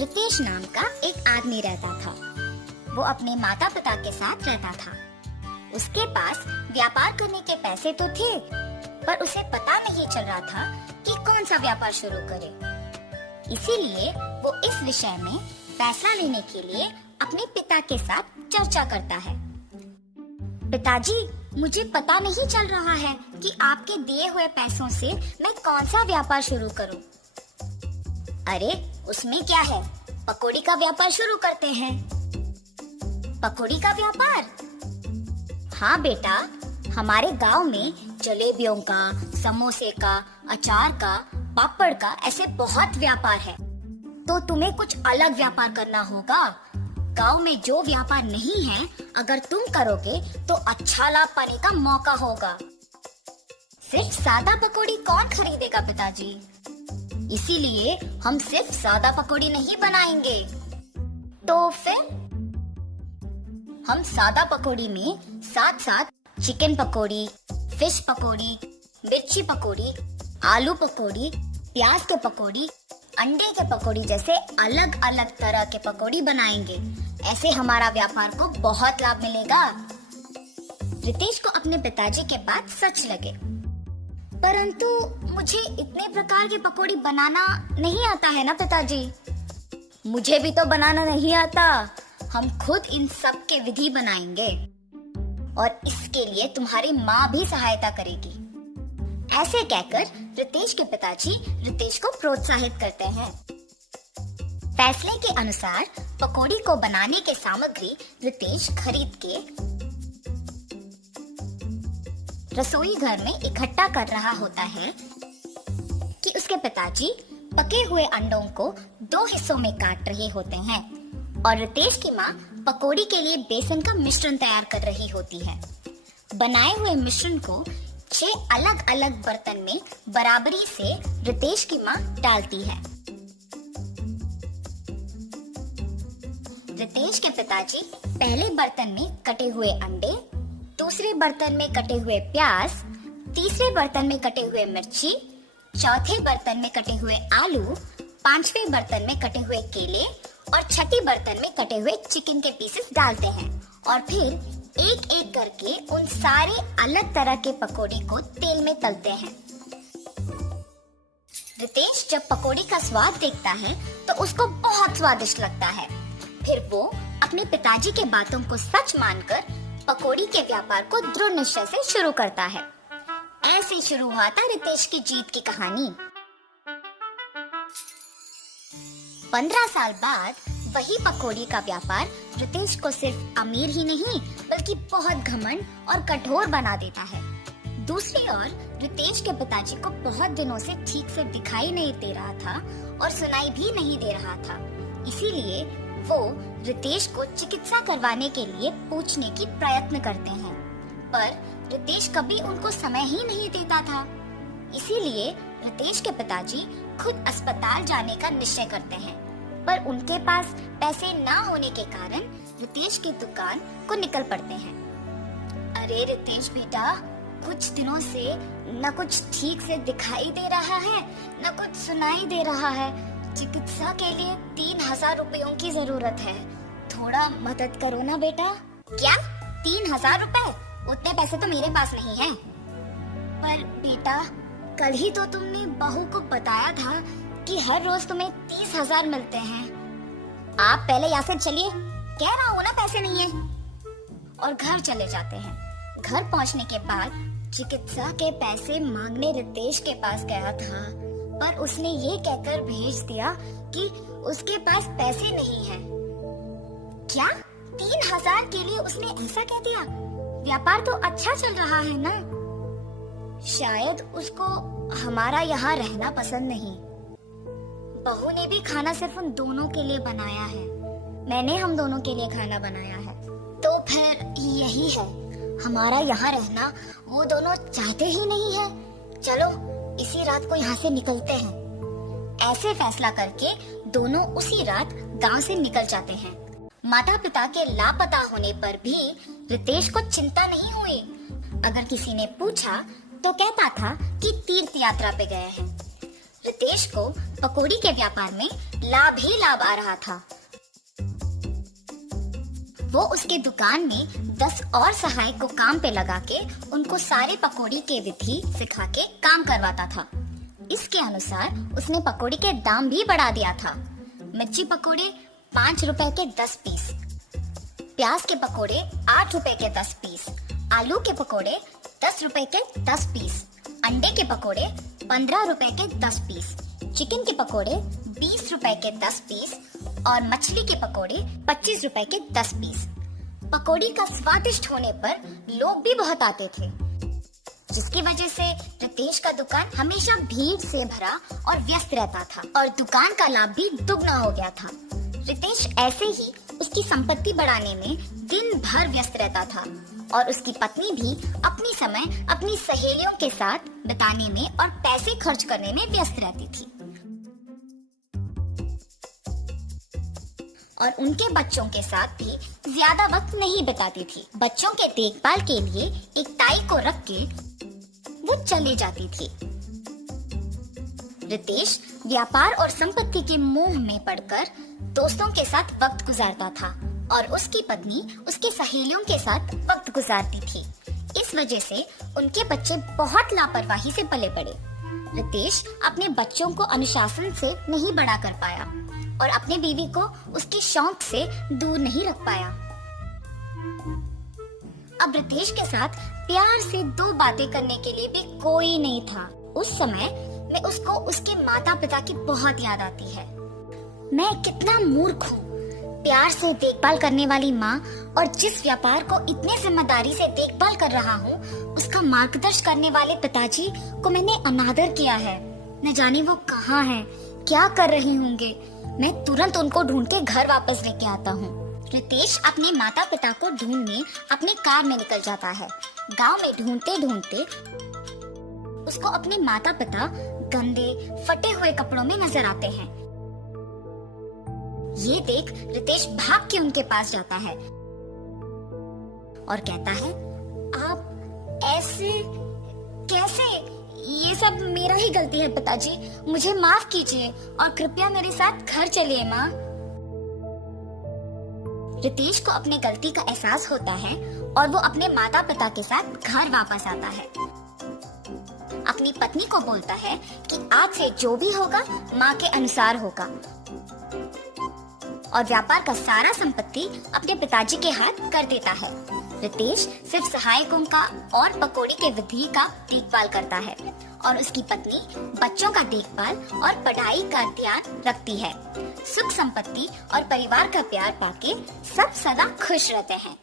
रितेश नाम का एक आदमी रहता था। वो अपने माता पिता के साथ रहता था। उसके पास व्यापार करने के पैसे तो थे, पर उसे पता नहीं चल रहा था कि कौन सा व्यापार शुरू करे। इसीलिए वो इस विषय में फैसला लेने के लिए अपने पिता के साथ चर्चा करता है। पिताजी, मुझे पता नहीं चल रहा है कि आपके दिए हुए पैसों से मैं कौन सा व्यापार शुरू करूं। अरे, उसमें क्या है, पकौड़ी का व्यापार शुरू करते हैं। पकौड़ी का व्यापार? हाँ बेटा, हमारे गांव में जलेबियों का, समोसे का, अचार का, पापड़ का ऐसे बहुत व्यापार है। तो तुम्हें कुछ अलग व्यापार करना होगा। गांव में जो व्यापार नहीं है, अगर तुम करोगे तो अच्छा लाभ पाने का मौका होगा। सिर्फ सादा पकौड़ी कौन खरीदेगा पिताजी? इसीलिए हम सिर्फ सादा पकौड़ी नहीं बनाएंगे। तो फिर हम सादा पकौड़ी में साथ साथ चिकन पकौड़ी, फिश पकौड़ी, मिर्ची पकौड़ी, आलू पकौड़ी, प्याज के पकौड़ी, अंडे के पकौड़ी जैसे अलग अलग तरह के पकौड़ी बनाएंगे। ऐसे हमारा व्यापार को बहुत लाभ मिलेगा। रितेश को अपने पिताजी के बात सच लगे, परंतु मुझे इतने प्रकार के पकौड़ी बनाना नहीं आता है ना पिताजी। मुझे भी तो बनाना नहीं आता। हम खुद इन सब के विधि बनाएंगे और इसके लिए तुम्हारी माँ भी सहायता करेगी। ऐसे कहकर रितेश के पिताजी रितेश को प्रोत्साहित करते हैं। फैसले के अनुसार पकौड़ी को बनाने के सामग्री रितेश खरीद के रसोई घर में इकट्ठा कर रहा होता है कि उसके पिताजी पके हुए अंडों को 2 हिस्सों में काट रहे होते हैं और रितेश की माँ पकौड़ी के लिए बेसन का मिश्रण तैयार कर रही होती है। बनाए हुए मिश्रण को 6 अलग अलग बर्तन में बराबरी से रितेश की माँ डालती है। रितेश के पिताजी पहले बर्तन में कटे हुए अंडे, दूसरे बर्तन में कटे हुए प्याज, तीसरे बर्तन में कटे हुए मिर्ची, चौथे बर्तन में कटे हुए आलू, 5वें बर्तन में कटे हुए केले और छठी बर्तन में कटे हुए चिकन के पीसेस डालते हैं और फिर एक एक करके उन सारे अलग तरह के पकौड़ी को तेल में तलते हैं। रितेश जब पकौड़ी का स्वाद देखता है तो उसको बहुत स्वादिष्ट लगता है। फिर वो अपने पिताजी के बातों को सच मानकर पकौड़ी के व्यापार को दृढ़ निश्चय से शुरू करता है। ऐसे शुरू हुआ था रितेश की जीत की कहानी। 15 साल बाद वही पकौड़ी का व्यापार रितेश को सिर्फ अमीर ही नहीं बल्कि बहुत घमंड और कठोर बना देता है। दूसरी ओर रितेश के पिताजी को बहुत दिनों से ठीक से दिखाई नहीं दे रहा था और सुनाई भी नहीं दे रहा था। इसीलिए वो रितेश को चिकित्सा करवाने के लिए पूछने की प्रयत्न करते हैं, पर रितेश कभी उनको समय ही नहीं देता था। इसीलिए रितेश के पिताजी खुद अस्पताल जाने का निश्चय करते हैं, पर उनके पास पैसे ना होने के कारण रितेश की दुकान को निकल पड़ते हैं। अरे रितेश बेटा, कुछ दिनों से न कुछ ठीक से दिखाई दे रहा है, न कुछ सुनाई दे रहा है। चिकित्सा के लिए 3000 रुपयों की जरूरत है। थोड़ा मदद करो ना बेटा। क्या 3000 रुपए? उतने पैसे तो मेरे पास नहीं है। पर बेटा, कल ही तो तुमने बहू को बताया था कि हर रोज तुम्हें 30,000 मिलते हैं। आप पहले यहाँ से चलिए, कह रहा हूँ ना पैसे नहीं है। और घर चले जाते हैं। घर पहुँचने के बाद चिकित्सा के पैसे मांगने रितेश के पास गया था, पर उसने ये कहकर भेज दिया कि उसके पास पैसे नहीं है। क्या 3000 के लिए उसने ऐसा कह दिया? व्यापार तो अच्छा चल रहा है ना। शायद उसको हमारा यहाँ रहना पसंद नहीं। बहू ने भी खाना सिर्फ उन दोनों के लिए बनाया है। मैंने हम दोनों के लिए खाना बनाया है। तो फिर यही है, हमारा यहाँ रहना वो दोनों चाहते ही नहीं है। चलो इसी रात को यहाँ से निकलते हैं। ऐसे फैसला करके दोनों उसी रात गांव से निकल जाते हैं। माता पिता के लापता होने पर भी रितेश को चिंता नहीं हुई। अगर किसी ने पूछा तो कहता था कि तीर्थ यात्रा पे गए हैं। रितेश को पकौड़ी के व्यापार में लाभ ही लाभ आ रहा था। वो उसके दुकान में 10 और सहायक को काम पे लगा के उनको सारे पकौड़ी के विधि सिखा के काम करवाता था। इसके अनुसार उसने पकौड़ी के दाम भी बढ़ा दिया था। मिर्ची पकौड़े 5 रुपए के 10 पीस, प्याज के पकौड़े 8 रुपए के 10 पीस, आलू के पकौड़े 10 रुपए के 10 पीस, अंडे के पकौड़े 15 रुपए के 10 पीस, चिकन के पकौड़े 20 रुपए के 10 पीस और मछली के पकौड़े 25 रुपए के 10 पीस। पकौड़ी का स्वादिष्ट होने पर लोग भी बहुत आते थे, जिसकी वजह से रितेश का दुकान हमेशा भीड़ से भरा और व्यस्त रहता था और दुकान का लाभ भी दुगना हो गया था। रितेश ऐसे ही उसकी संपत्ति बढ़ाने में दिन भर व्यस्त रहता था और उसकी पत्नी भी अपनी समय अपनी सहेलियों के साथ बिताने में और पैसे खर्च करने में व्यस्त रहती थी और उनके बच्चों के साथ भी ज्यादा वक्त नहीं बिताती थी। बच्चों के देखभाल के लिए एक ताई को रख के वो चली जाती थी। रितेश व्यापार और संपत्ति के मोह में पड़कर दोस्तों के साथ वक्त गुजारता था और उसकी पत्नी उसकी सहेलियों के साथ वक्त गुजारती थी। इस वजह से उनके बच्चे बहुत लापरवाही से पले बड़े। रितेश अपने बच्चों को अनुशासन से नहीं बड़ा कर पाया और अपनी बीवी को उसके शौक से दूर नहीं रख पाया। अब रितेश के साथ प्यार से 2 बातें करने के लिए भी कोई नहीं था। उस समय में उसको उसके माता पिता की बहुत याद आती है। मैं कितना मूर्ख हूँ, प्यार से देखभाल करने वाली माँ और जिस व्यापार को इतने जिम्मेदारी से देखभाल कर रहा हूँ, उसका मार्गदर्शन करने वाले पिताजी को मैंने अनादर किया है। न जाने वो कहाँ हैं, क्या कर रहे होंगे। मैं तुरंत उनको ढूंढ के घर वापस लेके आता हूँ। रितेश अपने माता पिता को ढूंढने अपने कार में निकल जाता है। गांव में ढूंढते ढूंढते उसको अपने माता पिता गंदे फटे हुए कपड़ों में नजर आते हैं। ये देख रितेश भाग के उनके पास जाता है और कहता है, आप ऐसे कैसे? ये सब मेरा ही गलती है पिताजी, मुझे माफ कीजिए और कृपया मेरे साथ घर चलिए माँ। रितेश को अपने गलती का एहसास होता है और वो अपने माता पिता के साथ घर वापस आता है। अपनी पत्नी को बोलता है कि आज से जो भी होगा माँ के अनुसार होगा और व्यापार का सारा संपत्ति अपने पिताजी के हाथ कर देता है। रितेश सिर्फ सहायकों का और पकौड़ी के विधि का देखभाल करता है और उसकी पत्नी बच्चों का देखभाल और पढ़ाई का ध्यान रखती है। सुख संपत्ति और परिवार का प्यार पाके सब सदा खुश रहते हैं।